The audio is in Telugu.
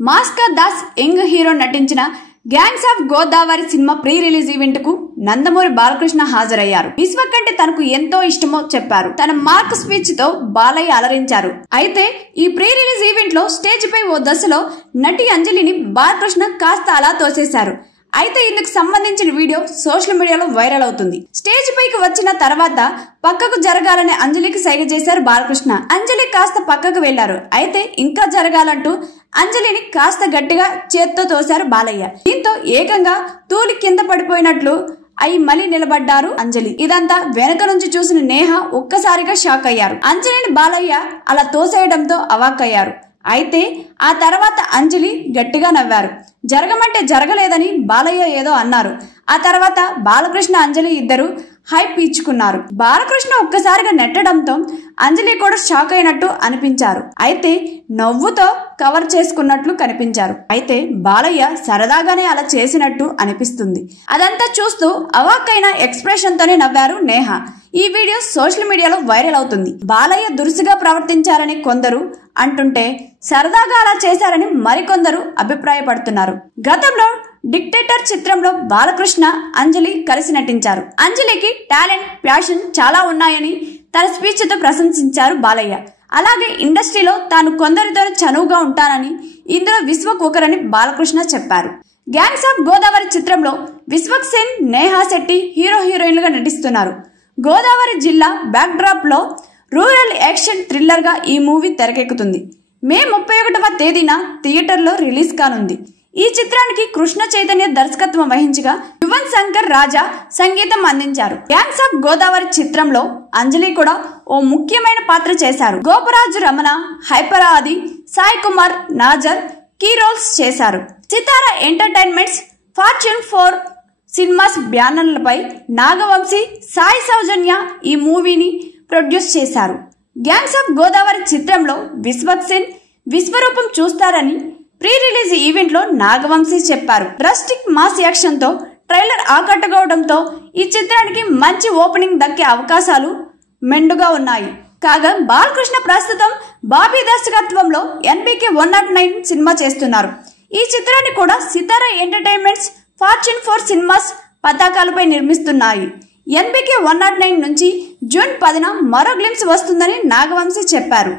మాస్కర్ దాస్ యంగ్ హీరో నటించిన gangs of Godavari cinema pre release event కు నందమూరి బాలకృష్ణ హాజరయ్యారు. విశ్వక్ అంటే తనకు ఎంతో ఇష్టమో చెప్పారు. తన మార్క్ స్పీచ్ తో బాలయ్య అలరించారు. అయితే ఈ ప్రీ రిలీజ్ ఈవెంట్ లో స్టేజ్ పై ఓ దశలో నటి అంజలిని బాలకృష్ణ కాస్త అలా తోసేశారు. అయితే ఇందుకు సంబంధించిన వీడియో సోషల్ మీడియాలో వైరల్ అవుతుంది. స్టేజ్ పైకి వచ్చిన తర్వాత పక్కకు జరగాలని అంజలికి సైగ చేశారు బాలకృష్ణ. అంజలి కాస్త పక్కకు వెళ్లారు. అయితే ఇంకా జరగాలంటూ అంజలిని కాస్త గట్టిగా చేత్తో తోశారు బాలయ్య. దీంతో ఏకంగా తూలి కింద పడిపోయినట్లు అయి మళ్ళీ నిలబడ్డారు అంజలి. ఇదంతా వెనక నుంచి చూసిన నేహ ఒక్కసారిగా షాక్ అయ్యారు. అంజలిని బాలయ్య అలా తోసేయడంతో అవాక్కయ్యారు. అయితే ఆ తర్వాత అంజలి గట్టిగా నవ్వారు. జరగమంటే జరగలేదని బాలయ్య ఏదో అన్నారు. ఆ తర్వాత బాలకృష్ణ అంజలి ఇద్దరు హైప్ ఇచ్చుకున్నారు. బాలకృష్ణ ఒక్కసారిగా నెట్టడంతో అంజలి కూడా షాక్ అయినట్టు అనిపించారు. అయితే నవ్వుతో కవర్ చేసుకున్నట్లు కనిపించారు. అయితే బాలయ్య సరదాగానే అలా చేసినట్టు అనిపిస్తుంది. అదంతా చూస్తూ అవాక్కైన ఎక్స్ప్రెషన్ తోనే నవ్వారు నేహ. ఈ వీడియో సోషల్ మీడియాలో వైరల్ అవుతుంది. బాలయ్య దురుసుగా ప్రవర్తించారని కొందరు అంటుంటే సరదాగా అలా చేశారని మరికొందరు అభిప్రాయపడుతున్నారు. గతంలో డిక్టేటర్ చిత్రంలో బాలకృష్ణ అంజలి కలిసి నటించారు. అంజలికి టాలెంట్, ప్యాషన్ చాలా ఉన్నాయని తన స్పీచ్ తో ప్రశంసించారు బాలయ్య. అలాగే ఇండస్ట్రీలో తాను కొందరితో చనువుగా ఉంటానని, ఇందులో విశ్వక్ ఒకరని బాలకృష్ణ చెప్పారు. గ్యాంగ్స్ ఆఫ్ గోదావరి చిత్రంలో విశ్వక్ సేన్, నేహా శెట్టి హీరో హీరోయిన్లుగా నటిస్తున్నారు. గోదావరి జిల్లా బ్యాక్ డ్రాప్ లో రూరల్ యాక్షన్ థ్రిల్లర్ గా ఈ మూవీ తెరకెక్కుతుంది. మే 31వ తేదీన థియేటర్లో రిలీజ్ కానుంది. ఈ చిత్రానికి కృష్ణ చైతన్య దర్శకత్వం వహించగా యువన్ శంకర్ రాజా సంగీతం అందించారు. గ్యాంగ్స్ ఆఫ్ గోదావరి చిత్రంలో అంజలి కూడా ఓ ముఖ్యమైన పాత్ర చేశారు. Goparaju Ramana, hyper Aadi, Sai Kumar, Nassar key roles చేశారు. సితారా ఎంటర్టైన్మెంట్స్, ఫార్చ్యూన్ 4 సినిమాస్ బ్యానర్లపై నాగవంశీ, సాయి సౌజన్య ఈ మూవీని ప్రొడ్యూస్ చేశారు. గ్యాంగ్స్ ఆఫ్ గోదావరి చిత్రంలో విశ్వక్ సేన్ విశ్వరూపం చూస్తారని ప్రీ రిలీజ్ ఈవెంట్ లో నాగవంశీ చెప్పారు. రస్టిక్ మాస్ యాక్షన్ తో ట్రైలర్ ఆకట్టుకోవడంతో ఈ చిత్రానికి మంచి ఓపెనింగ్ దక్కే అవకాశాలు మెండుగా ఉన్నాయి. కాగా బాలకృష్ణ ప్రస్తుతం బాబీ దర్శకత్వంలో NBK 109 సినిమా చేస్తున్నారు. ఈ చిత్రాన్ని కూడా సితారా ఎంటర్టైన్మెంట్స్, ఫార్చ్యూన్ 4 సినిమాస్ పతాకాలపై నిర్మిస్తున్నాయి. NBK 109 నుంచి జూన్ 10న మరో గ్లింప్స్ వస్తుందని నాగవంశీ చెప్పారు.